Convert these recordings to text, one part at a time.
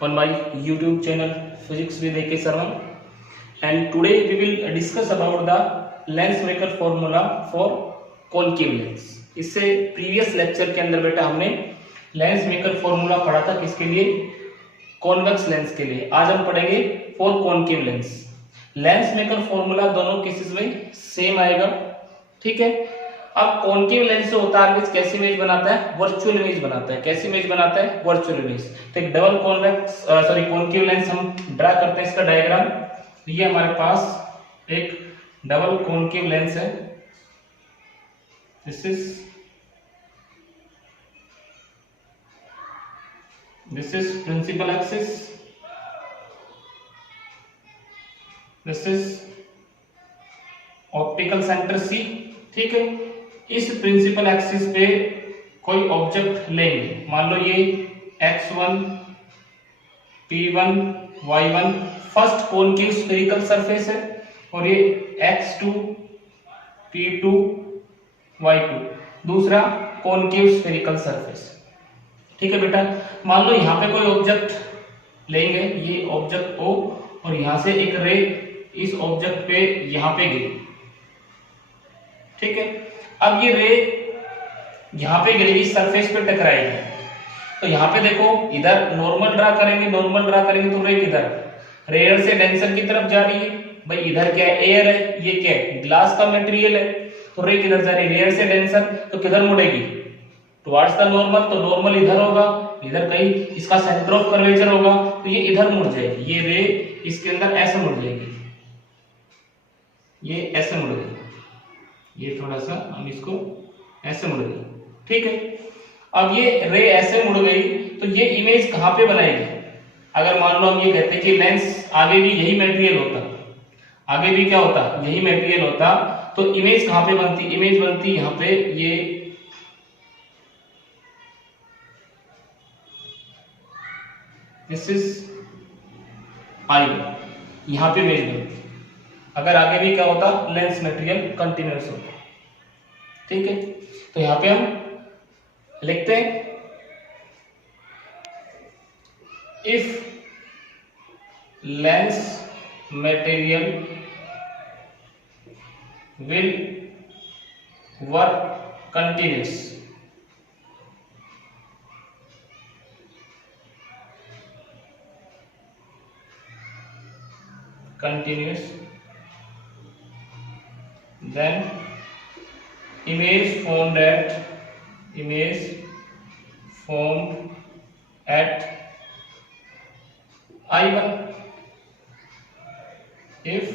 on my YouTube channel Physics with AK Sarwan, and today we will discuss about the lens maker formula for concave lens. इससे previous lecture के अंदर बेटा हमने lens maker formula पढ़ा था किसके लिए, कॉन्वेक्स लेंस के लिए। आज हम पढ़ेंगे for concave lens. Lens maker formula दोनों केसेस में सेम आएगा, ठीक है। अब कॉन्केव लेंस जो होता है कैसी इमेज बनाता है, वर्चुअल इमेज बनाता है। कैसी इमेज बनाता है, वर्चुअल इमेज। तो एक डबल कॉन्केव लेंस हम ड्रा करते हैं, इसका डायग्राम। ये हमारे पास एक डबल कॉन्केव लेंस है, this is principal axis, this is optical centre C, ठीक है। इस प्रिंसिपल एक्सिस पे कोई ऑब्जेक्ट लेंगे, मान लो ये x1, p1, y1 first concave spherical surface है, और ये x2, p2, y2 दूसरा कॉन्केव स्फेरिकल सरफेस, ठीक है बेटा। मान लो यहाँ पे कोई ऑब्जेक्ट लेंगे, ये ऑब्जेक्ट O, और यहां से एक रे इस ऑब्जेक्ट पे यहां पे गई, ठीक है। अब ये रे यहां पे गिरेगी, सरफेस पे टकराएगी। तो यहाँ पे देखो, इधर नॉर्मल ड्रा करेंगे तो रे किधर, रेयर से डेंसर की तरफ जा रही है। भाई इधर क्या है, एयर है, ये क्या है, ग्लास का मटेरियल है। तो रे किधर जा रही है, रेयर से डेंसर, तो किधर मुड़ेगी, टुवर्ड्स द नॉर्मल। तो नॉर्मल इधर होगा, इधर कहीं इसका सेंटर ऑफ कर्वेचर होगा, तो ये इधर मुड़ जाएगी। ये रे इसके अंदर ऐसे मुड़ जाएगी, ये ऐसे मुड़ गई, ये थोड़ा सा हम इसको ऐसे मुड़ गई, ठीक है। अब ये रे ऐसे मुड़ गई, तो ये इमेज कहां पे बनाएगी। अगर मान लो हम ये कहते हैं कि लेंस आगे भी यही मटेरियल होता, आगे भी क्या होता, यही मटेरियल होता, तो इमेज कहां पे बनती, इमेज बनती यहां पे, ये दिस इज I1, यहां पे इमेज बनती। अगर आगे भी क्या होता, लेंस मटेरियल कंटिन्यूअस होता, ठीक है। तो यहां पे हम लिखते हैं, if lens material will work continuous, then image formed at I1 if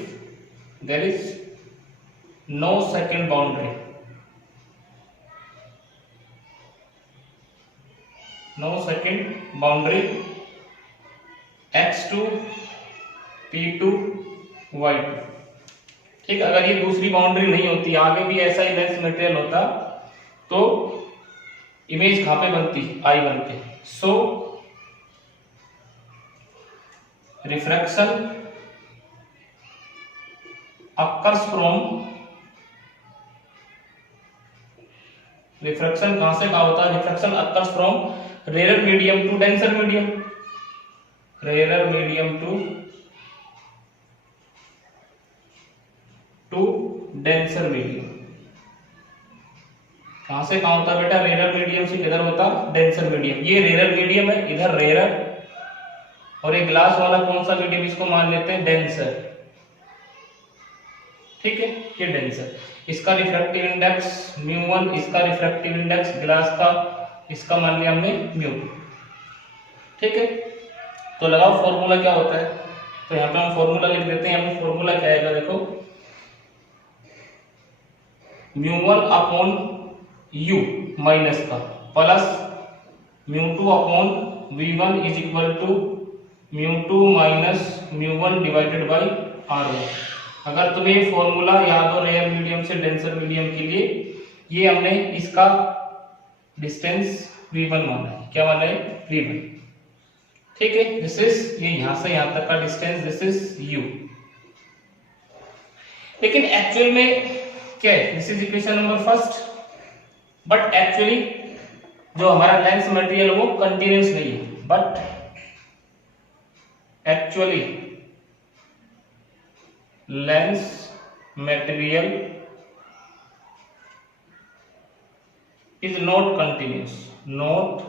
there is no second boundary, x2, p2, y2, ठीक। अगर ये दूसरी बाउंड्री नहीं होती, आगे भी ऐसा ही लेंस मटेरियल होता, तो इमेज कहां पे बनती, I1 पे। So refraction occurs from, refraction कहां से कहां होता है, refraction occurs from rare medium to denser medium, rare medium to denser medium. कहां से कहां होता बेटा, रेयर मीडियम से किधर होता, डेंसर मीडियम। ये रेयर मीडियम है, इधर रेयर, और ये ग्लास वाला कौन सा मीडियम, इसको मान लेते हैं डेंसर, ठीक है। ये डेंसर, इसका रिफ्रैक्टिव इंडेक्स μ1, इसका रिफ्रैक्टिव इंडेक्स ग्लास का, इसका मान लिया हमने μ2, ठीक है। तो लगाओ फॉर्मूला क्या होता है। तो यहाँ पे हम फॉर्मूला लिख देते हैं। यहाँ पे फॉर्मूला क्या आएगा, देखो, μ1 अपॉन u माइनस का plus μ2 upon v1 is equal to μ2 minus μ1 divided by r1। अगर तुम्हें फॉर्मूला याद हो रेयर मीडियम से डेंसर मीडियम के लिए, ये हमने इसका डिस्टेंस v1 माना है। क्या माना है, v1, ठीक है। दिस इज, ये यहां से यहां तक का डिस्टेंस, दिस इज u। लेकिन एक्चुअल में क्या है, this is equation number first, but actually जो हमारा लेंस मटेरियल वो कंटिन्यूअस नहीं है, but actually lens material is not continuous, not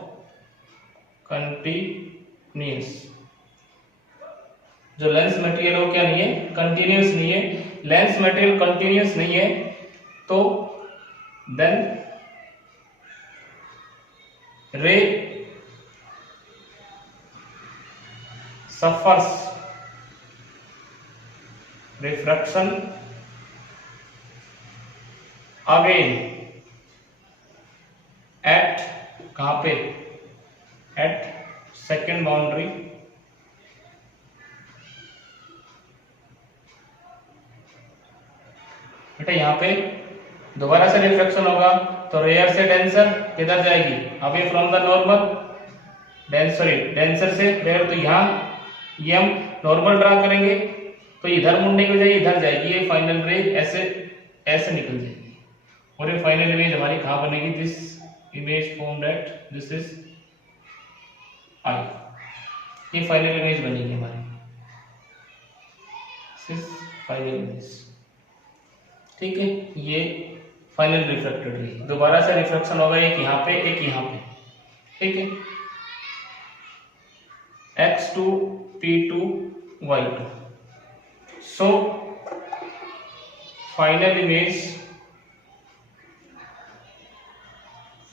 continuous। जो लेंस मटेरियल हो क्या नहीं है, कंटिन्यूस नहीं है। लेंस मटेरियल कंटिन्यूस नहीं है तो देन रे suffers refraction again at कहां पे, at second boundary बेटा यहां पे दोबारा से रिफ्लेक्शन होगा तो रेयर से डेंसर किधर जाएगी, away from the normal, denser से रेयर, तो यहां ये हम नॉर्मल ड्रा करेंगे तो इधर मुड़ने की बजाय इधर जाएगी, ये फाइनल रे ऐसे ऐसे निकल जाएगी और ये फाइनल इमेज हमारी कहां बनेगी, this image formed at this is I, ये फाइनल इमेज बनेगी हमारी, दिस इज फाइनल इमेज। ठीक है, ये फाइनल रिफ्लेक्टेड रे, दोबारा से रिफ्लेक्शन होगा एक यहां पे एक यहां पे। ठीक है, x2 p2 y2, so final image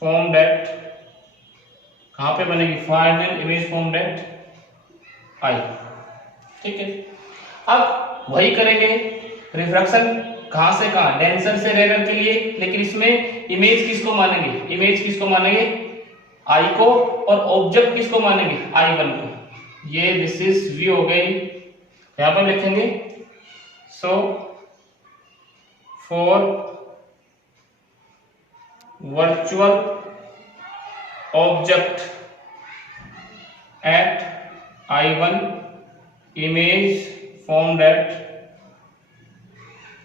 formed at कहां पे बनेगी, final image formed at I। ठीक है, अब वही करेंगे रिफ्रैक्शन कहां से कहां, डेंसर से रेयर के लिए, लेकिन इसमें इमेज किसको मानेंगे, इमेज किसको मानेंगे, I को, और ऑब्जेक्ट किसको मानेंगे, I1 को। ये दिस इज व्यू हो गई, यहां पर लिखेंगे so for virtual object at I1 image formed at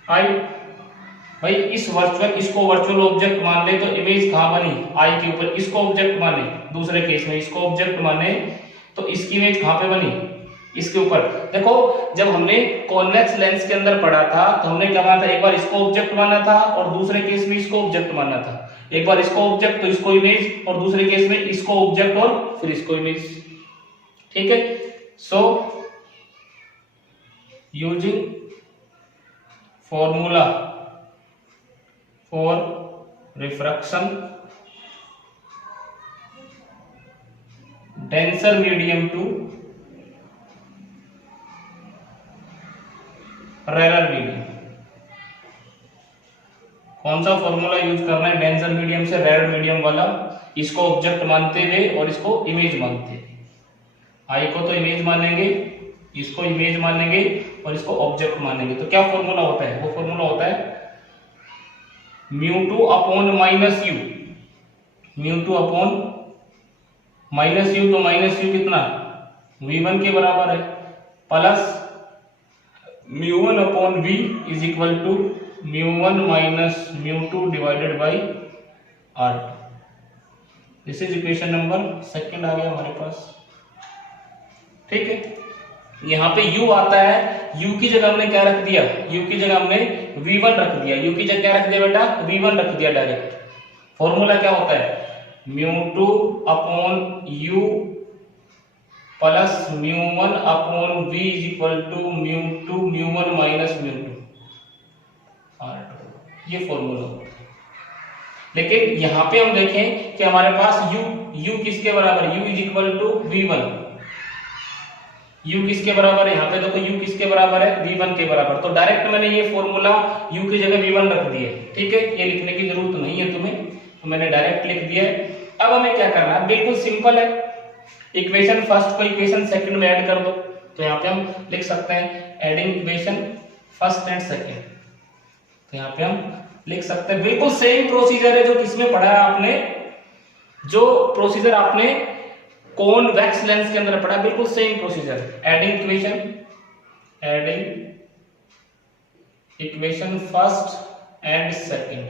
I। भाई इस वर्चुअल, इसको वर्चुअल ऑब्जेक्ट मान ले तो इमेज कहां बनी, I के ऊपर, इसको ऑब्जेक्ट माने, दूसरे केस में इसको ऑब्जेक्ट माने तो इसकी इमेज कहां पे बनी, इसके ऊपर। देखो जब हमने कॉन्वेक्स लेंस के अंदर पढ़ा था तो हमने क्या माना था, एक बार इसको ऑब्जेक्ट माना था और दूसरे केस में इसको ऑब्जेक्ट माना था, एक बार इसको ऑब्जेक्ट तो इसको इमेज, और दूसरे केस में इसको ऑब्जेक्ट और फिर इसको इमेज। ठीक है, so using formula for refraction denser medium to rare medium, कौन सा फॉर्मूला यूज करना है, डेंसर मीडियम से रेयर मीडियम वाला, इसको ऑब्जेक्ट मानते हुए और इसको इमेज मानते हुए। आई को तो इमेज मानेंगे, इसको इमेज मानेंगे और इसको ऑब्जेक्ट मानेंगे, तो क्या फॉर्मूला होता है, वो फॉर्मूला होता है μ2 upon minus u, μ2 upon minus u, तो माइनस यू कितना v1 के बराबर है, plus μ1 upon v is equal to μ1 minus μ2 divided by r2। This is equation number second आ गया हमारे पास। ठीक है, यहाँ पे u आता है, u की जगह हमने क्या रख दिया, u की जगह हमने v1 रख दिया, u की जगह क्या रख दिया बेटा, v1 रख दिया डायरेक्ट। फॉर्मूला क्या होता है, μ2 upon u plus μ1 upon v is equal to μ1 minus μ2 r2, ये फॉर्मूला होता है। लेकिन यहाँ पे हम देखें कि हमारे पास u किसके बराबर, u is equal to v1, u किसके बराबर है, यहाँ पे देखो u किसके बराबर है, v1 के बराबर, तो डायरेक्ट मैंने ये फॉर्मूला u की जगह v1 रख दिया। ठीक है, ये लिखने की जरूरत नहीं है तुम्हें, तो मैंने डायरेक्ट लिख दिया है। अब हमें क्या करना है, बिल्कुल सिंपल है, इक्वेशन फर्स्ट को इक्वेशन सेकंड में ऐड कर दो, तो यहाँ पे हम लिख सकते हैं adding equation first and second, तो यहाँ पे हम लिख सकते हैं बिल्कुल सेम प्रोसीजर है जो किसमें पढ़ा है आपने, जो प्रोसीजर आपने कॉन्वेक्स लेंस के अंदर पढ़ा, बिल्कुल same procedure, adding equation first and second,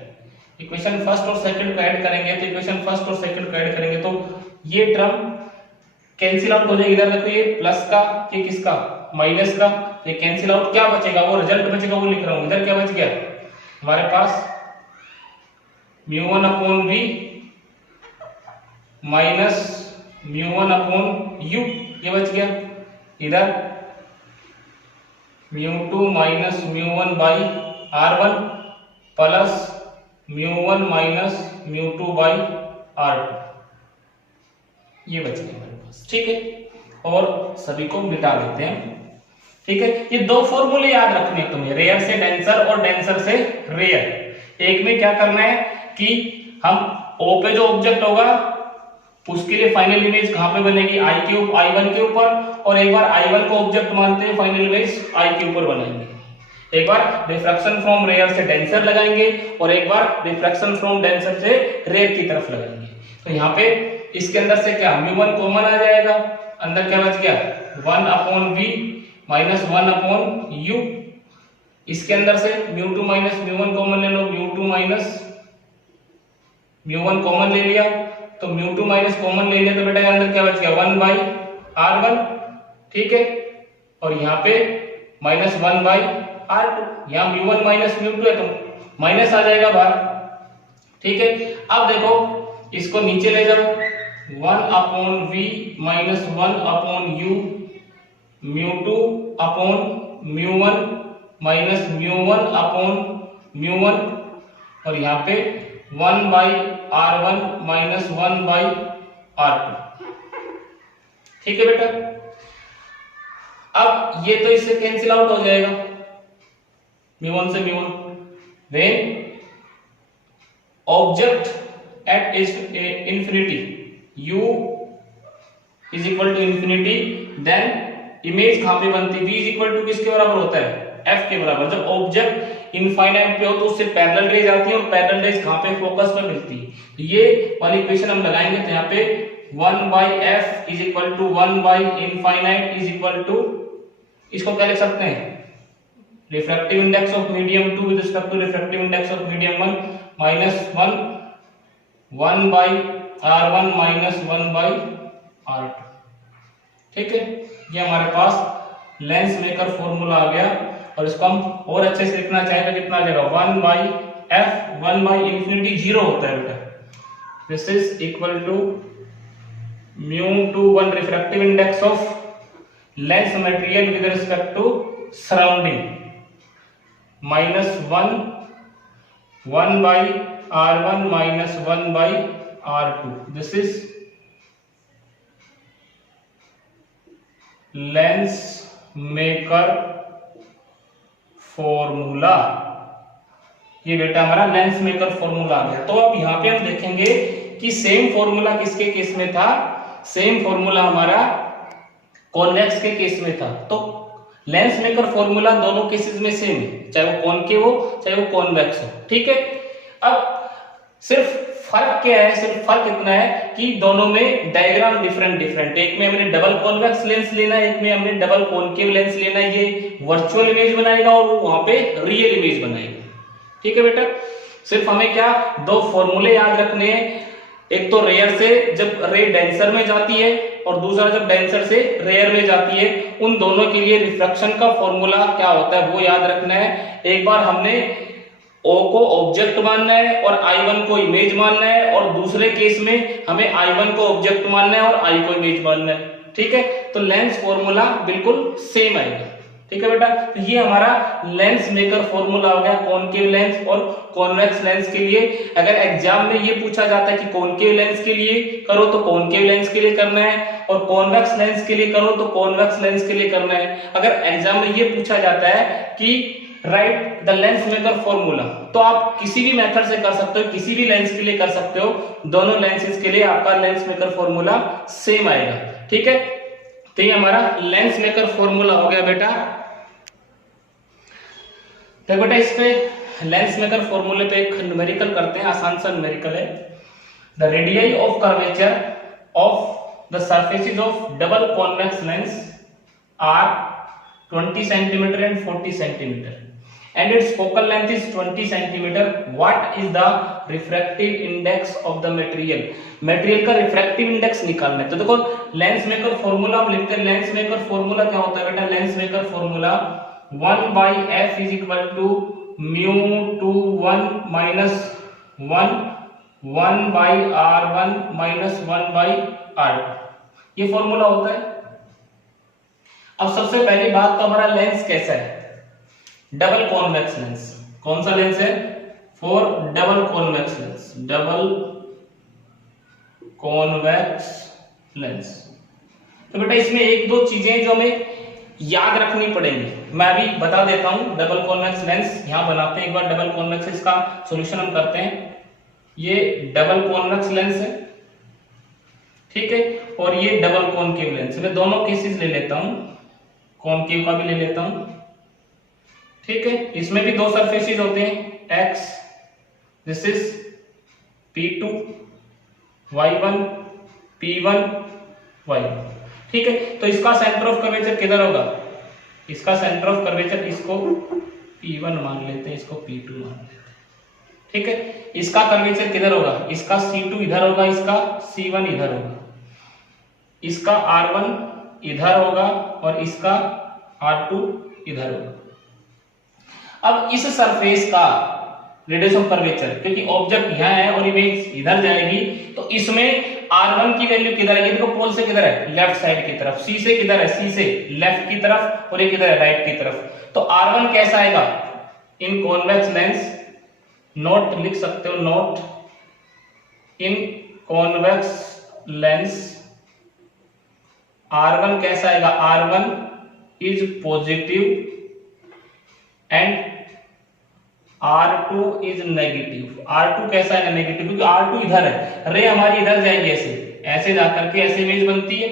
equation first और सेकंड को ऐड करेंगे, तो इक्वेशन फर्स्ट और सेकंड को ऐड करेंगे तो ये टर्म कैंसिल आउट हो जाएगा। इधर देखो ये प्लस का, ये किसका, माइनस का, ये कैंसिल आउट, क्या बचेगा, वो रिजल्ट बचेगा, वो लिख रहा हूं। इधर क्या बच गया हमारे पास, μ1/v माइनस μ1/u, ये बच गया। इधर μ2 minus μ1/r1 plus μ1 minus μ2/r2, ये बच गया हमारे पास। ठीक है, और सभी को मिटा देते हैं। ठीक है, ये दो फॉर्मूले याद रखने हैं तुम्हें, रेयर से डेंसर और डेंसर से रेयर। एक में क्या करना है कि हम O पे जो ऑब्जेक्ट होगा उसके लिए फाइनल इमेज कहां पे बनेगी, I1 के ऊपर, और एक बार I1 को ऑब्जेक्ट मानते हैं फाइनल इमेज I के ऊपर बनाएंगे। एक बार रिफ्रैक्शन फ्रॉम रेयर से डेंसर लगाएंगे और एक बार रिफ्रैक्शन फ्रॉम डेंसर से रेयर की तरफ लगाएंगे। तो यहाँ पे इसके अंदर से क्या μ1 कॉमन आ जाएगा, अंदर क्या बच गया 1/v माइनस 1/u। इसके अंदर से μ2 माइनस μ1 कॉमन ले लो, μ2 माइनस μ1 कॉमन ले लिया, तो μ2 माइनस कॉमन ले लिया तो बेटा अंदर क्या बच गया 1/r1। ठीक है, और यहाँ पे माइनस 1/r2, यहाँ μ1 माइनस μ2 है तो माइनस आ जाएगा बाहर। ठीक है, अब देखो इसको नीचे ले जाओ, 1/v माइनस 1/u μ2/μ1 माइनस μ1/μ1, और यहाँ पे 1/r1 माइनस 1/r2। ठीक है बेटा, अब ये तो इससे कैंसिल आउट हो जाएगा, μ1 से μ1। When object at infinity u is equal to infinity, then image कहां पे बनती है, v इज इक्वल टू किसके बराबर होता है, f के बराबर। जब ऑब्जेक्ट इनफाइनाइट पे हो तो उससे पैरेलल रेज आती है, और पैरेलल रेज कहां पे, फोकस में मिलती है। ये वाली इक्वेशन हम लगाएंगे तो यहाँ पे 1/f इज इक्वल टू 1/इनफाइनाइट इज इक्वल टू, इसको क्या लिख सकते हैं, refractive index of medium 2 with respect to refractive index of medium 1 minus 1/r1 minus 1/r2। ठीक है, ये हमारे पास लेंस मेकर फॉर्मूला आ गया, और इसको हम और अच्छे से लिखना चाहें तो कितना आ जाएगा 1/f, 1/infinity 0 होता है बेटा। This is equal to μ21 refractive index of lens material with respect to surrounding minus 1/r1 minus 1/r2। This is lens maker formula. ये बेटा हमारा लेंस मेकर फॉर्मूला आ गया। तो अब यहां पे हम देखेंगे कि सेम फॉर्मूला किसके केस में था, सेम फॉर्मूला हमारा कॉन्वेक्स के केस में था। तो लेंस मेकर फॉर्मूला दोनों केसेस में सेम है, चाहे वो कॉनकेव हो चाहे वो कॉन्वेक्स हो। ठीक है, अब सिर्फ फर्क क्या है, सिर्फ फर्क इतना है कि दोनों में डायग्राम डिफरेंट डिफरेंट, एक में हमने डबल कॉन्वेक्स लेंस लेना है, एक में हमने डबल कॉनकेव लेंस लेना है। ये वर्चुअल इमेज बनाएगा और वो वहां पे रियल इमेज बनाएगा। ठीक है बेटा, सिर्फ हमें क्या दो फॉर्मूले याद रखने हैं, एक तो रेयर से जब रे डेंसर में जाती है और दूसरा जब डेंसर से रेयर में जाती है, उन दोनों के लिए रिफ्रैक्शन का फॉर्मूला क्या होता है वो याद रखना है। एक बार हमने O को ऑब्जेक्ट मानना है और I1 को इमेज मानना है, और दूसरे केस में हमें I1 को ऑब्जेक्ट मानना है और I को इमेज मानना है। ठीक है, तो लेंस फॉर्मूला बिल्कुल सेम आएगा। ठीक है बेटा, तो ये हमारा लेंस मेकर फॉर्मूला हो गया कॉनकेव लेंस और कॉन्वेक्स लेंस के लिए। अगर एग्जाम में ये पूछा जाता है कि कॉनकेव लेंस के लिए करो तो कॉनकेव लेंस के लिए करना है, और कॉन्वेक्स लेंस के लिए करो तो कॉन्वेक्स लेंस के लिए करना है। अगर एग्जाम में ये पूछा जाता है कि right the lens maker formula, तो आप किसी भी मेथड से कर सकते हो, किसी भी लेंस के लिए कर सकते हो, दोनों लेंसेज के लिए आपका लेंस मेकर फॉर्मूला सेम आएगा। ठीक है, तो ये हमारा लेंस मेकर फॉर्मूला हो गया बेटा। तो बेटा इस पे लेंस मेकर फॉर्मूले पे एक न्यूमेरिकल करते हैं, आसान सा न्यूमेरिकल है। The radii of curvature of the surfaces of double convex lens are 20 centimetre and 40 centimetre and its focal length is 20 centimeter. What is the refractive index of the material? Material का refractive index निकालना है। तो देखो lens maker formula हम लिखते हैं। Lens maker formula क्या होता है बेटा? Lens maker formula 1/f is equal to mu 2 1 minus 1/r1 minus 1/r2, ये फॉर्मूला होता है। अब सबसे पहली बात तो हमारा लेंस कैसा है? Double convex lens. कौन सा लेंस है? For double convex lens, double convex lens. तो बेटा इसमें एक दो चीजें जो हमें याद रखनी पड़ेंगी, मैं अभी बता देता हूं। डबल कॉन्वेक्स लेंस यहां बनाते हैं एक बार। डबल कॉन्वेक्स इसका सॉल्यूशन हम करते हैं। ये डबल कॉन्वेक्स लेंस है, ठीक है, और ये डबल कॉनकेव लेंस। मैं दोनों केसेस ले लेता हूं, कॉनकेव का भी ले लेता हूं, ठीक है। इसमें भी दो सरफेसेस होते हैं x, this is P2 y1 P1 y1, ठीक है। तो इसका सेंटर ऑफ कर्वेचर किधर होगा? इसका सेंटर ऑफ कर्वेचर इसको P1 मान लेते हैं, इसको P2 मान लेते हैं, ठीक है। इसका कर्वेचर किधर होगा? इसका C2 इधर होगा, इसका C1 इधर होगा, इसका R1 इधर होगा और इसका R2 इधर होगा। अब इस सरफेस का रेडियस ऑफ कर्वेचर, क्योंकि ऑब्जेक्ट यहां है और इमेज इधर जाएगी, तो इसमें R1 की वैल्यू किधर है? देखो पोल से किधर है? लेफ्ट साइड की तरफ। C से किधर है? C से लेफ्ट की तरफ, और ये किधर है? राइट की तरफ। तो R1 कैसा आएगा? इन कॉन्वेक्स लेंस, नोट लिख सकते हो, नोट इन कॉन्वेक्स लेंस R1 कैसा आएगा? R1 is positive and R2 is negative. R2 कैसा है? नेगेटिव, क्योंकि R2 इधर है, रे हमारी इधर जाएगी, ऐसे ऐसे जाकर के ऐसे इमेज बनती है।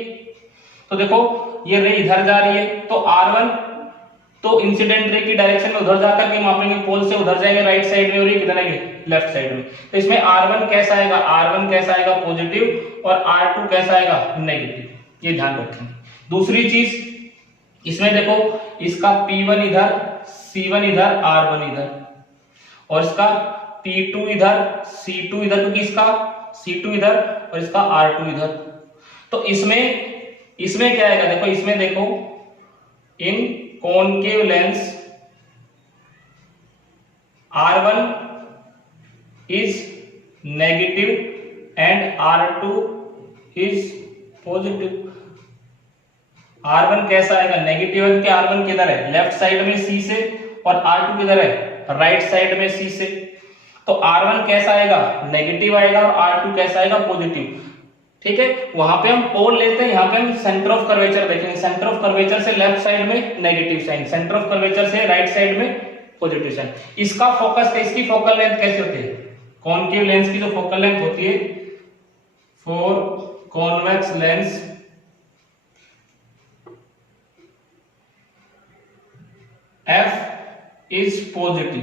तो देखो ये रे इधर जा रही है, तो R1 तो इंसिडेंट रे की डायरेक्शन में उधर जाकर के मापेंगे, पोल से उधर जाएंगे राइट साइड में, और ये किधर आएंगे? लेफ्ट साइड में। तो इसमें R1 कैसा आएगा? R1 कैसा आएगा? पॉजिटिव, और R2 कैसा आएगा? नेगेटिव, ये ध्यान रखें। दूसरी चीज इसमें देखो, इसका P1 इधर, C1 इधर, R1 इधर, और इसका P2 इधर, C2 इधर, क्योंकि इसका C2 इधर और इसका R2 इधर। तो इसमें क्या आएगा? देखो इसमें देखो, in concave lens R1 is negative and R2 is positive. R1 कैसा आएगा? नेगेटिव है, क्योंकि R1 किधर है? लेफ्ट साइड में C से, और R2 किधर है? राइट साइड में C से। तो R1 कैसा आएगा? नेगेटिव आएगा, और R2 कैसा आएगा? पॉजिटिव, ठीक है। वहां पे हम पोल लेते हैं, यहाँ पे हम सेंटर ऑफ कर्वेचर देखेंगे। सेंटर ऑफ कर्वेचर से लेफ्ट साइड में negative sign, centre of curvature से राइट साइड में पॉजिटिव साइन। इसका फोकस है, इसकी फोकल लेंथ कैसे होती है? कॉनकेव लेंस की जो फोकल लेंथ होती है for convex lens F is positive,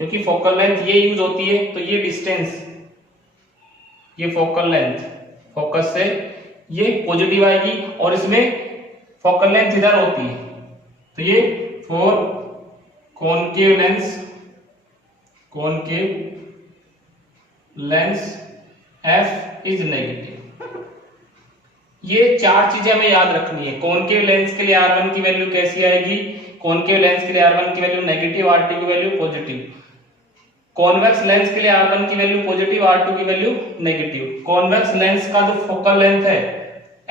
क्योंकि फोकल लेंथ ये यूज होती है, तो ये डिस्टेंस, ये फोकल लेंथ फोकस से ये पॉजिटिव आएगी, और इसमें फोकल लेंथ इधर होती है, तो ये for concave lens, concave lens F is negative. ये चार चीजें हमें याद रखनी है। कॉनकेव लेंस के लिए R1 की वैल्यू कैसी आएगी? कॉनकेव लेंस के लिए R1 की वैल्यू नेगेटिव, R2 की वैल्यू पॉजिटिव। कॉन्वेक्स लेंस के लिए R1 की वैल्यू पॉजिटिव, R2 की वैल्यू नेगेटिव। कॉन्वेक्स लेंस का जो फोकल लेंथ है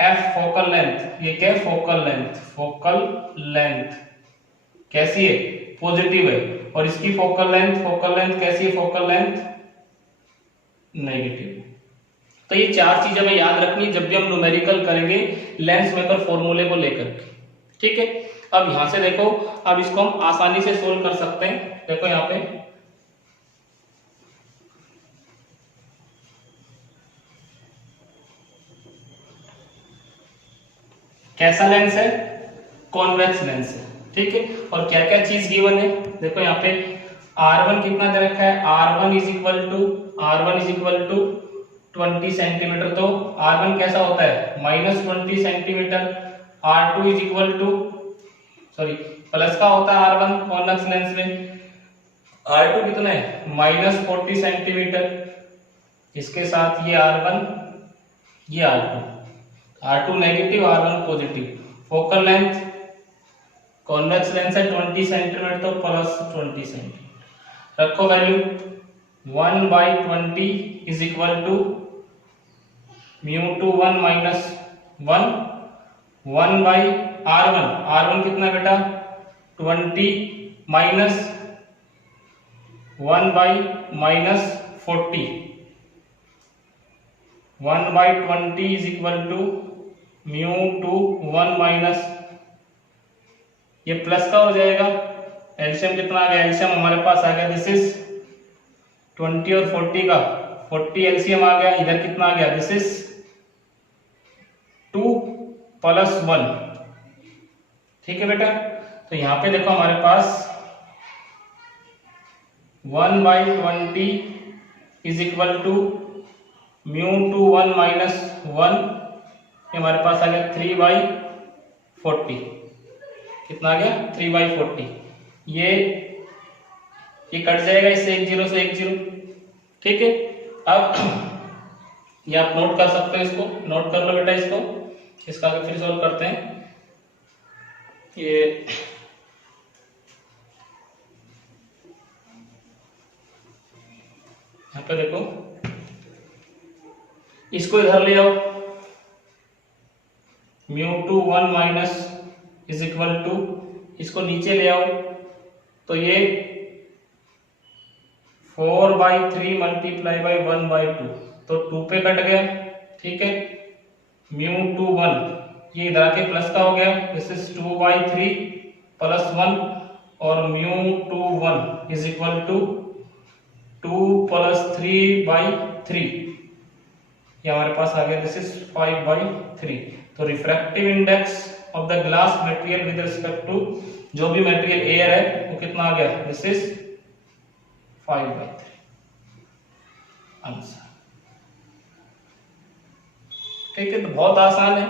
F, फोकल लेंथ, ये क्या है? फोकल लेंथ, फोकल लेंथ कैसी है? पॉजिटिव है, और इसकी फोकल लेंथ कैसी है? Focal length negative. तो ये चार चीज हमें याद रखनी है जब भी हम न्यूमेरिकल करेंगे लेंस मेकर फॉर्मूले को लेकर के, ठीक है। अब यहां से देखो, अब इसको हम आसानी से सोल्व कर सकते हैं। देखो यहां पे कैसा लेंस है? कॉन्वेक्स लेंस है, ठीक है। और क्या क्या चीज गिवन है? देखो यहाँ पे R1 कितना दे रखा है? R1 is equal to 20 centimetre. तो R1 कैसा होता है? -20 centimetre. R2 is equal to sorry plus का होता है R1 कॉन्वेक्स लेंस में, R2 कितना है -40 सेंटीमीटर, इसके साथ ये R1 ये R2 negative R1 positive. Focal length convex lens है 20 सेंटीमीटर तो प्लस 20 सेंटीमीटर। रखो value 1/20 is equal to μ2 1 minus 1/R1 कितना बेटा 20 minus 1/-40 1/20 is equal to μ2 1 minus, ये प्लस का हो जाएगा, एलसीएम कितना आ गया, एलसीएम हमारे पास आ गया दिस इज 20 और 40 का 40 एलसीएम आ गया, इधर कितना आ गया दिस इज 2 + 1। ठीक है बेटा, तो यहां पे देखो हमारे पास 1/20 इज इक्वल टू μ2 1 माइनस 1, ये हमारे पास आ गया 3/40, कितना आ गया 3/40। ये कट जाएगा इससे 1 0 से 1 0। ठीक है, अब ये आप नोट कर सकते हो, इसको नोट कर लो बेटा, इसका आगे फिर सॉल्व करते हैं। ये यहाँ पे देखो, इसको इधर ले आओ, μ2 1 माइनस इज इक्वल टू, इसको नीचे ले आओ तो ये 4/3 मल्टीप्लाई बाई 1/2 तो 2 पे कट गया। ठीक है, μ2 1 ये इधर आके प्लस का हो गया, दिस इज 2/3 + 1 और μ2 1 इज इक्वल टू 2 + 3/3, ये हमारे पास आ गया दिस इज 5/3। तो refractive index of the glass material with respect to जो भी मटेरियल एयर है वो कितना आ गया, दिस इज 5/3 आंसर। ठीक है, तो बहुत आसान है,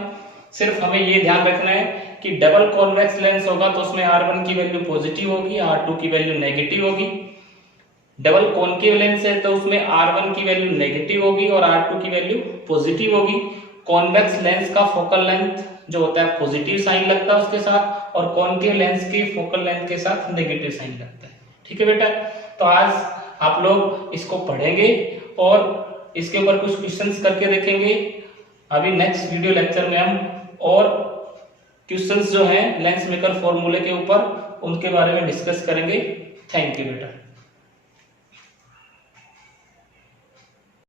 सिर्फ हमें ये ध्यान रखना है कि डबल कॉन्वेक्स लेंस होगा तो उसमें R1 की वैल्यू पॉजिटिव होगी, R2 की वैल्यू नेगेटिव होगी। डबल कॉनकेव लेंस है तो उसमें R1 की वैल्यू नेगेटिव होगी और R2 की वैल्यू पॉजिटिव होगी। कॉन्वेक्स लेंस का फोकल लेंथ जो होता है पॉजिटिव साइन लगता है उसके साथ, और कॉनकेव लेंस के फोकल लेंथ के साथ नेगेटिव साइन लगता है। ठीक है बेटा, तो आज आप लोग इसको पढ़ेंगे और इसके ऊपर कुछ क्वेश्चंस करके देखेंगे। अभी नेक्स्ट वीडियो लेक्चर में हम और क्वेश्चंस जो हैं लेंस मेकर फॉर्मूले के ऊपर उनके बारे में डिस्कस करेंगे। थैंक यू बेटा।